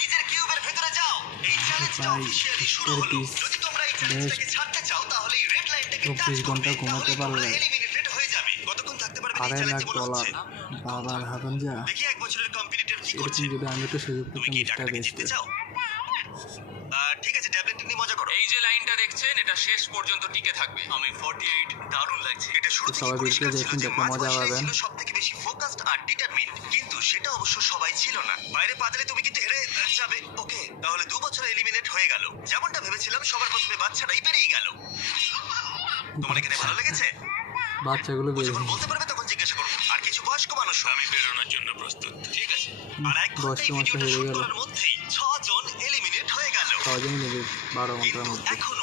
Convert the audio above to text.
নিজের কিউবের ভেতরে যাও। এই চ্যালেঞ্জটা ভাই, অফিশিয়ালি শুরু করে হলো। দিস। যদি তোমরা এই চ্যালেঞ্জটাকে ছাড়তে চাও তাহলে এই রেড লাইনটাকে টাচ 24 ঘন্টা করবে, ঘুমাতে তাহলে তোমরা পারলে এলিমিনেটেড হয়ে যাবে। কতক্ষণ থাকতে পারবে এই $2.5 চ্যালেঞ্জে মনে লাখ। হচ্ছে? বাবা ভাবেন যা, দেখি এক বছরের কম্পিটিটর কি এরকম করছে। যদি আমি একটু সুযোগ তুমি পেতাম কি এক্সট্রা টাকাটাকে জিততে বেস্ট। চাও? ঠিক আছে, ট্যাবলেট নিয়ে মজা করো। এই যে লাইনটা দেখছেন, এটা শেষ পর্যন্ত টিকে থাকবে। আমি 48 দারুণ লাগছে। এটা শুরু থেকে সবাই পরিষ্কার ভিডিওতে ছিল দেখুন, যে দেখে মজা মাঝবয়সীরাই পাবেন। ছিল সবথেকে বেশি ফোকাসড আর ডিটারমিন্ড, কিন্তু সেটা অবশ্য সবাই ছিল না। বাইরে পা দিলে তুমি কিন্তু হেরে যাবে। ওকে, তাহলে 2 বছর এলিমিনেট হয়ে গেল। যেমনটা ভেবেছিলাম, সবার প্রথমে বাচ্চাটাই পেরিয়ে গেল। তোমার এখানে ভালো লেগেছে? বাচ্চাগুলো ও বের যখন বলতে পারবে তখন জিজ্ঞাসা করো। আর কিছু বয়স্ক মানুষ, আমি বেরোনোর জন্য প্রস্তুত। ঠিক আছে। আর এক ঘন্টা বয়স্ক এই মানুষ ভিডিওটা হেরে শুট গেল। করার মধ্যেই 6 জন এলিমিনেট হয়ে গেল। 6 জন নেবে 12 ঘন্টার কিন্তু মধ্যে। এখনো